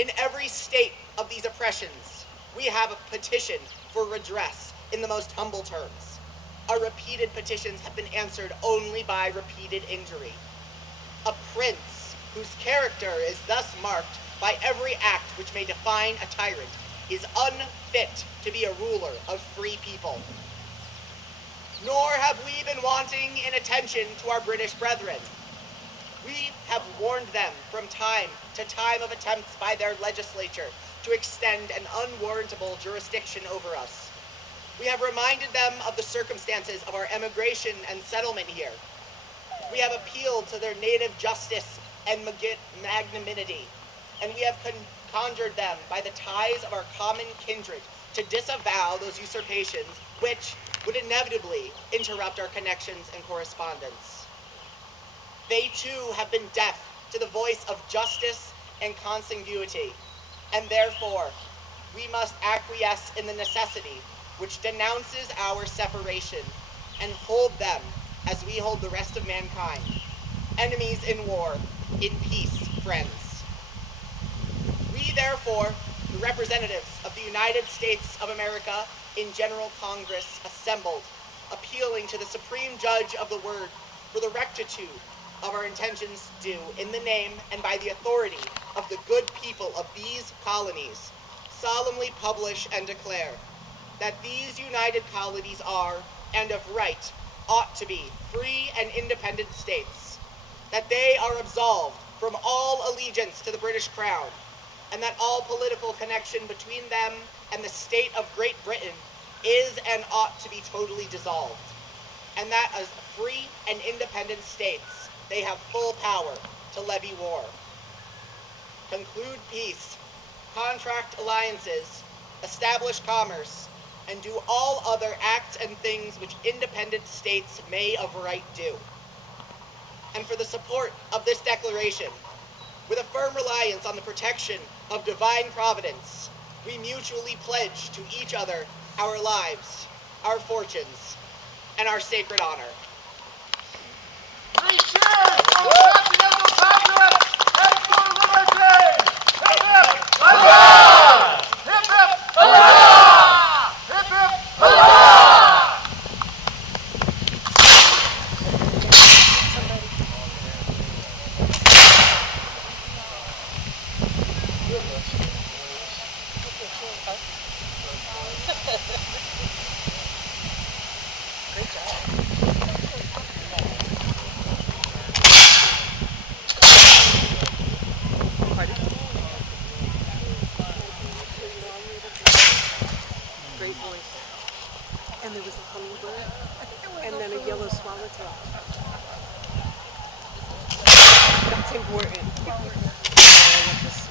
In every state of these oppressions, we have a petition for redress in the most humble terms. Our repeated petitions have been answered only by repeated injury. A prince whose character is thus marked by every act which may define a tyrant is unfit to be a ruler of free people. Nor have we been wanting in attention to our British brethren. We have warned them from time to time of attempts by their legislature to extend an unwarrantable jurisdiction over us. We have reminded them of the circumstances of our emigration and settlement here. We have appealed to their native justice and magnanimity, and we have conjured them by the ties of our common kindred to disavow those usurpations which would inevitably interrupt our connections and correspondence. They too have been deaf to the voice of justice and consanguinity, and therefore we must acquiesce in the necessity which denounces our separation and hold them as we hold the rest of mankind, enemies in war, in peace, friends. We therefore, the representatives of the United States of America in General Congress assembled, appealing to the Supreme Judge of the Word for the rectitude of our intentions due, in the name and by the authority of the good people of these colonies, solemnly publish and declare that these united colonies are, and of right, ought to be free and independent states, that they are absolved from all allegiance to the British Crown, and that all political connection between them and the state of Great Britain is and ought to be totally dissolved, and that as free and independent states, they have full power to levy war, conclude peace, contract alliances, establish commerce, and do all other acts and things which independent states may of right do. And for the support of this declaration, with a firm reliance on the protection of divine providence, we mutually pledge to each other our lives, our fortunes, and our sacred honor. Three cheers for the Continental Congress and for liberty! Hip hip! Hurrah! Hip hip! Hurrah! Hip hip! Hurrah! Great job. Pardon? Great voice. And there was a hummingbird, and then a yellow swallowtail. That's important. I love this.